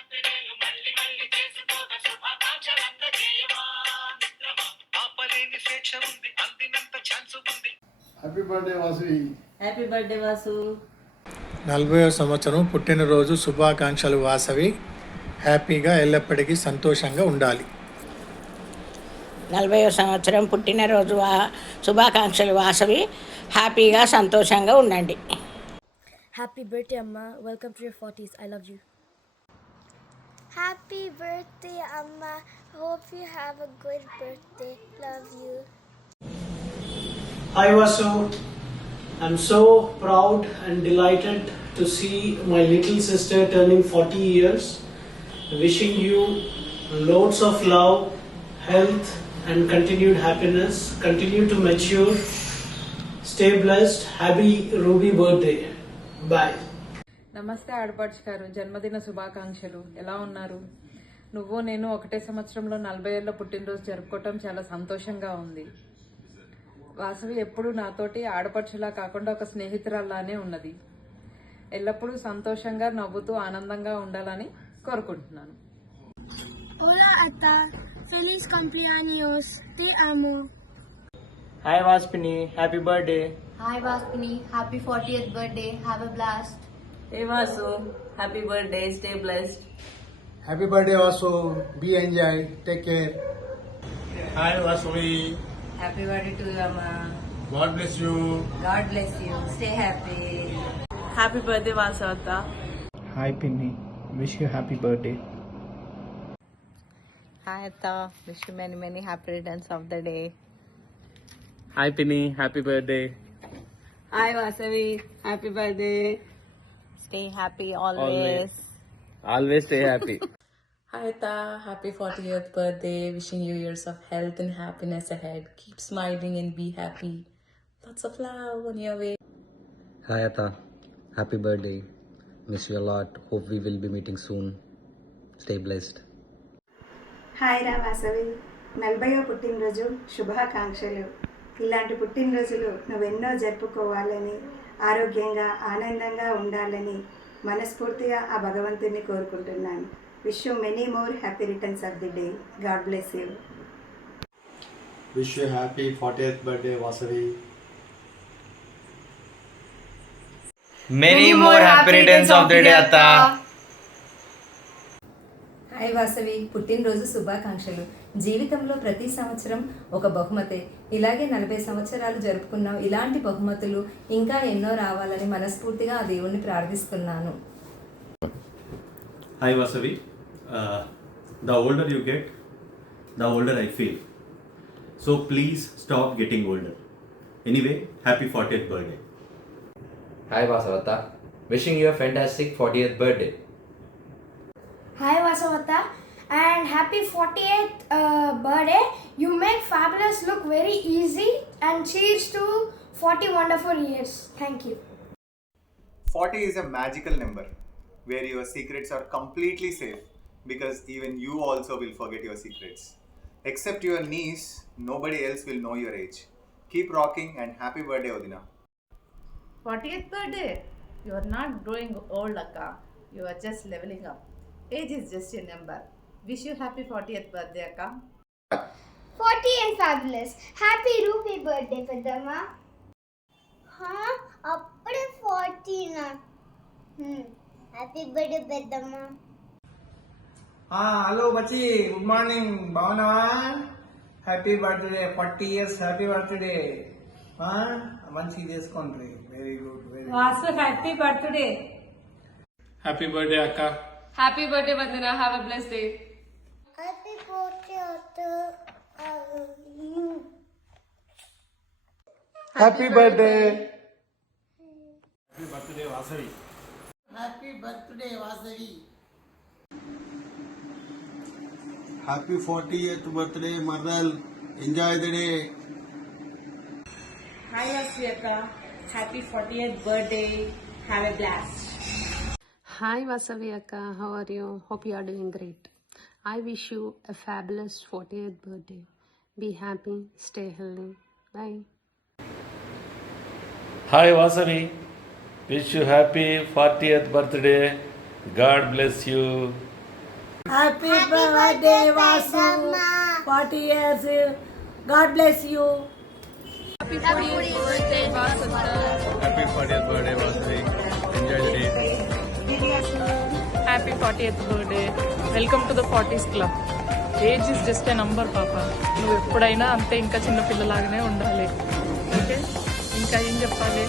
Happy birthday Vasu. Happy birthday Vasu. 40వ సంవత్సరం పుట్టినరోజు శుభాకాంక్షలు వాసవి. హ్యాపీగా ఎల్లప్పటికీ సంతోషంగా ఉండాలి. 40వ సంవత్సరం పుట్టినరోజు శుభాకాంక్షలు వాసవి. హ్యాపీగా సంతోషంగా ఉండండి. Happy birthday, Amma. Welcome to your 40s. I love you. Happy birthday, Amma. Hope you have a good birthday. Love you. Hi Vasu, I'm so proud and delighted to see my little sister turning 40 years. Wishing you loads of love, health and continued happiness. Continue to mature. Stay blessed. Happy Ruby birthday. Bye. నమస్తే ఆడపడుచు గారు, జన్మదిన శుభాకాంక్షలు. ఎలా ఉన్నారు? నువ్వు నేను ఒకటే సంవత్సరంలో 40 ఏళ్ళ పుట్టినరోజు జరుపుకోవటం చాలా సంతోషంగా ఉంది. వాసవి ఎప్పుడు నాతోటి ఆడపడుచులా కాకుండా ఒక స్నేహితురాల్లానే ఉన్నది. ఎల్లప్పుడూ సంతోషంగా నవ్వుతూ ఆనందంగా ఉండాలని కోరుకుంటున్నాను. Hola, Atta. Feliz cumpleaños. Te amo. Hi Vaspini, happy birthday. Hi Vaspini, happy 40th birthday. Have a blast. Hey Vasu, happy birthday. Stay blessed. Happy birthday Vasu. Be enjoy. Take care. Hi Vasavi, Happy birthday to you, Amma. God bless you. God bless you. Stay happy. Happy birthday వాసవత. Hi Pinny, wish you happy birthday. Hi Atta, wish you many happy returns of the day. Hi Pinny, happy birthday. Hi Vasavi, happy birthday. Stay happy always. Always stay happy. Hi Ta, happy 40th birthday. Wishing you years of health and happiness ahead. Keep smiling and be happy. Lots of love on your way. Hi Ata, happy birthday. Miss you a lot. Hope we will be meeting soon. Stay blessed. Hi రా వాసవి, 40వ పుట్టినరోజు శుభాకాంక్షలు. ఇలాంటి పుట్టినరోజులు నువ్వెన్నో జరుపుకోవాలని, ఆరోగ్యంగా ఆనందంగా ఉండాలని మనస్ఫూర్తిగా ఆ భగవంతుని కోరుకుంటున్నాను. Wish you many more happy returns of the day. God bless you. Wish you happy 40th birthday Vasavi. Many more happy returns of the day Atta. Hi Vasavi, పుట్టినరోజు శుభాకాంక్షలు. జీవితంలో ప్రతి సంవత్సరం ఒక బహుమతే. ఇలాగే 40 సంవత్సరాలు జరుపుకున్నాం. ఇలాంటి బహుమతులు ఇంకా ఎన్నో రావాలని మనస్ఫూర్తిగా ఆ దేవుణ్ణి ప్రార్థిస్తున్నాను. Hi Vasavi, the older you get, the older I feel. So please stop getting older. Anyway, happy 40th birthday. Hi Vasavata, wishing you a fantastic 40th birthday. Hi Vasavata, and happy 40th birthday. You make fabulous look very easy, and cheers to 40 wonderful years. Thank you. 40 is a magical number where your secrets are completely safe, because even you also will forget your secrets. Except your niece, nobody else will know your age. Keep rocking and happy birthday Odina. 40th birthday. You are not growing old, Akka. You are just leveling up. Age is just a number. Wish you happy 40th birthday, Akka. 40 and fabulous. Happy Ruby birthday, Pedamma. Huh? Appude 40 na. Happy birthday, Pedamma. Hello Bachi, good morning. Bhavanawa, happy birthday. 40 years, happy birthday. మంచి చేసుకోండి. Very good. Vasu, happy birthday. Happy birthday Akka. Happy birthday Vandana. Have a blessed day. Happy birthday, Atta. I love you. Happy birthday. Happy birthday Vasavi. Happy birthday Vasavi. Happy 40th birthday మర్దల్. Enjoy the day. Hi Aswika, happy 40th birthday. Have a blast. Hi Vasavi Akka, how are you? Hope you are doing great. I wish you a fabulous 40th birthday. Be happy, stay healthy. Bye. Hi Vasavi, wish you happy 40th birthday. God bless you. Happy birthday, Vasu. 40 years. God bless you. Happy 40th birthday, Vasudha. Happy 40th birthday, Vasavi. Enjoy the day. Happy 40th birthday. Welcome to the 40s club. Age is just a number పాప. నువ్వు ఎప్పుడైనా అంతే, ఇంకా చిన్న పిల్లలాగానే ఉండాలి. ఓకే, ఇంకా ఏం చెప్పాలి.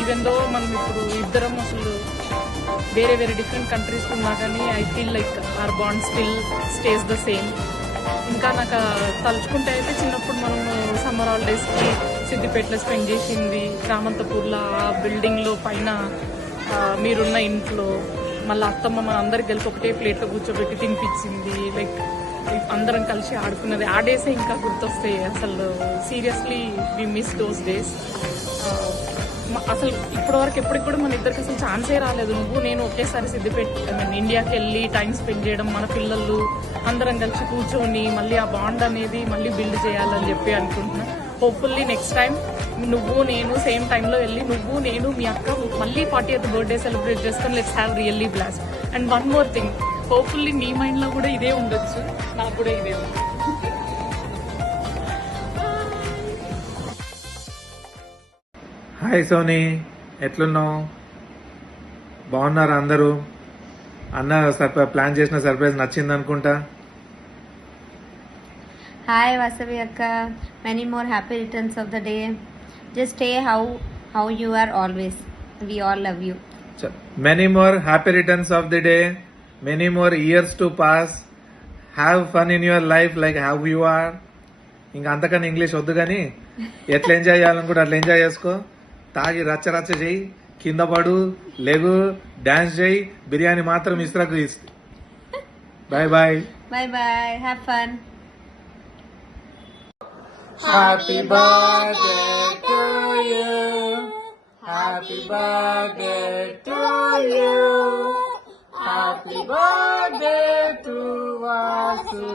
ఈవెన్ దో మనం ఇప్పుడు ఇద్దరం అసలు వేరే వేరే డిఫరెంట్ కంట్రీస్ ఉన్నా కానీ I feel like our bond still stays the same. ఇంకా నాకు తలుచుకుంటే అయితే చిన్నప్పుడు మనము సమ్మర్ హాలిడేస్కి సిద్దిపేటలో స్పెండ్ చేసింది, రామంతపూర్లో ఆ బిల్డింగ్లో పైన మీరున్న ఇంట్లో, మళ్ళీ అత్తమ్మ మన అందరికి కలిసి ఒకటే ప్లేట్లో కూర్చోబెట్టి తినిపించింది, లైక్ అందరం కలిసి ఆడుకున్నది. ఆ డేసే ఇంకా గుర్తొస్తాయి అసలు. Seriously we miss those days. అసలు ఇప్పటివరకు ఎప్పటికి కూడా మన ఇద్దరికి అసలు ఛాన్సే రాలేదు. నువ్వు నేను ఒకేసారి సిద్దిపేట ఇండియాకి వెళ్ళి టైం స్పెండ్ చేయడం, మన పిల్లలు అందరం కలిసి కూర్చొని మళ్ళీ ఆ బాండ్ అనేది మళ్ళీ బిల్డ్ చేయాలని చెప్పి అనుకుంటున్నా. హోప్ఫుల్లీ నెక్స్ట్ టైం నువ్వు నేను సేమ్ టైంలో వెళ్ళి నువ్వు నేను మీ అక్క మళ్ళీ 40th బర్త్డే సెలబ్రేట్ చేసుకొని let's have really blast. And one more thing, hopefully నీ మైండ్లో కూడా ఇదే ఉండొచ్చు, నాకు కూడా ఇదే ఉంది. హాయ్ సోనీ, ఎట్లున్నావు? బాగున్నారా అందరూ? అన్న ప్లాన్ చేసిన సర్ప్రైజ్ నచ్చింది అనుకుంటా. Hi Vasavi Akka, many more happy returns of the day. Just stay how you are always. We all love you. Many more happy returns of the day. Many more years to pass. Have fun in your life like how you are. ఇంకా అంతకన్నా ఇంగ్లీష్ వద్దు కానీ ఎట్లా ఎంజాయ్ చేయాలనుకుంటే అట్లా ఎంజాయ్ చేసుకో. తాగి రచ్చ రచ్చ చేయి, కింద పడు, లెగు, డాన్స్ చేయి, బిర్యానీ మాత్రం ఇస్త్రకు ఇస్తా. Bye bye. Bye bye. Have fun. Happy birthday to you. Happy birthday to you. Happy birthday to Vasu.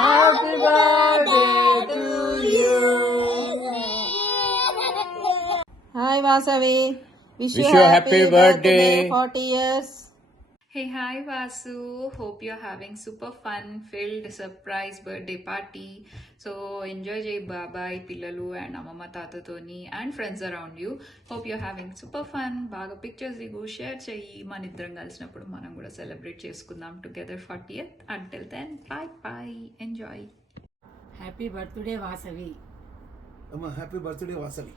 Happy birthday to you. Hi Vasavi. Wish you a happy birthday. 40 years. Hey, hi Vasu. Hope you're having super fun filled surprise birthday party. So enjoy Jay Babai, Pillalu and Amama Tatatoni and friends around you. Hope you're having super fun. Baga pictures digu, share cheyi. Manidram kalsinappudu manam kuda celebrate cheskundam together 40th. Until then, bye bye. Enjoy. Happy birthday, Vasavi. Amma, happy birthday, Vasavi.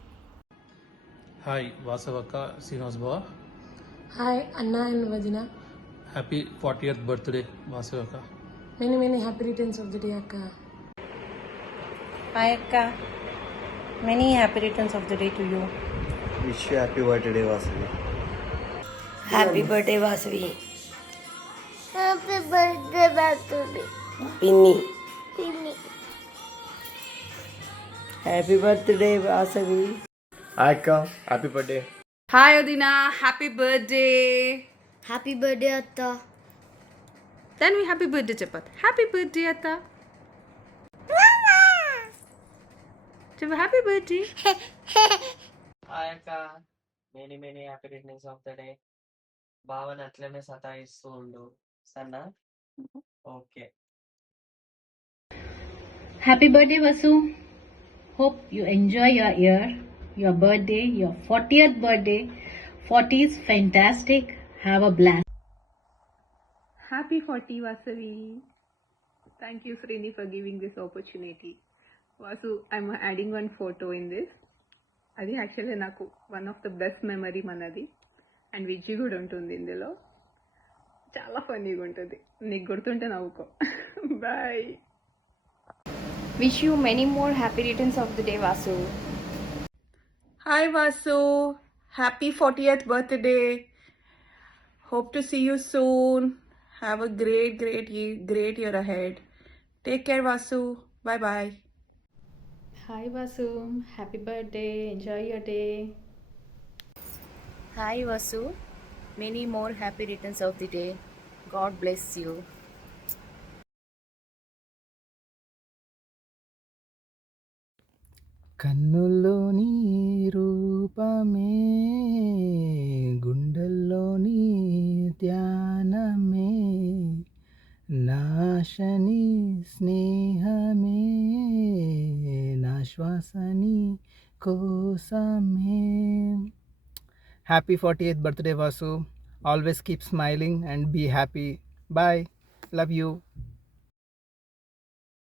Hi వాసవక్క, శ్రీనివాస్ బావ. Hi Anna and Vajina. Happy 40th birthday వాసవక్క. Many happy returns of the day, Akka. Hi Akka. Many happy returns of the day to you. Wish you happy birthday, Vasavi. Happy birthday, Vasavi. Happy birthday, Vasavi. Pinny. Happy birthday, Vasavi. Hi, Akka. Happy birthday. Hi Odina, happy birthday. Happy birthday, Atta. Then we happy birthday Chapat. Happy birthday Atta. Chapa happy birthday. Hi Akka. Many happy returns of the day. భావన అట్లనే సతాయిస్తూ ఉండు సన్నా. Okay. Happy birthday Vasu. Hope you enjoy your year, your birthday, your 40th birthday. 40 is fantastic. Have a blast. Happy 40 Vasavi. Thank you Srini for giving this opportunity. Vasu, I'm adding one photo in this. అది యాక్చువల్లీ నాకు one of the best memory మనది. అండ్ విజ్జి కూడా ఉంటుంది ఇందులో. చాలా ఫన్నీగా ఉంటుంది, నీకు గుర్తుంటే నవ్వుకో. Bye. Wish you many more happy returns of the day, Vasu. Hi Vasu, happy 40th birthday. Hope to see you soon. Have a great year ahead. Take care Vasu. Bye bye. Hi Vasu, happy birthday. Enjoy your day. Hi Vasu. Many more happy returns of the day. God bless you. కన్నుల్లోని రూపమే, గుండెల్లోని ధ్యానమే, ఆశని స్నేహమే నా శ్వాసని కోసమే. Happy 40th birthday Vasu. Always keep smiling and be happy. Bye. Love you.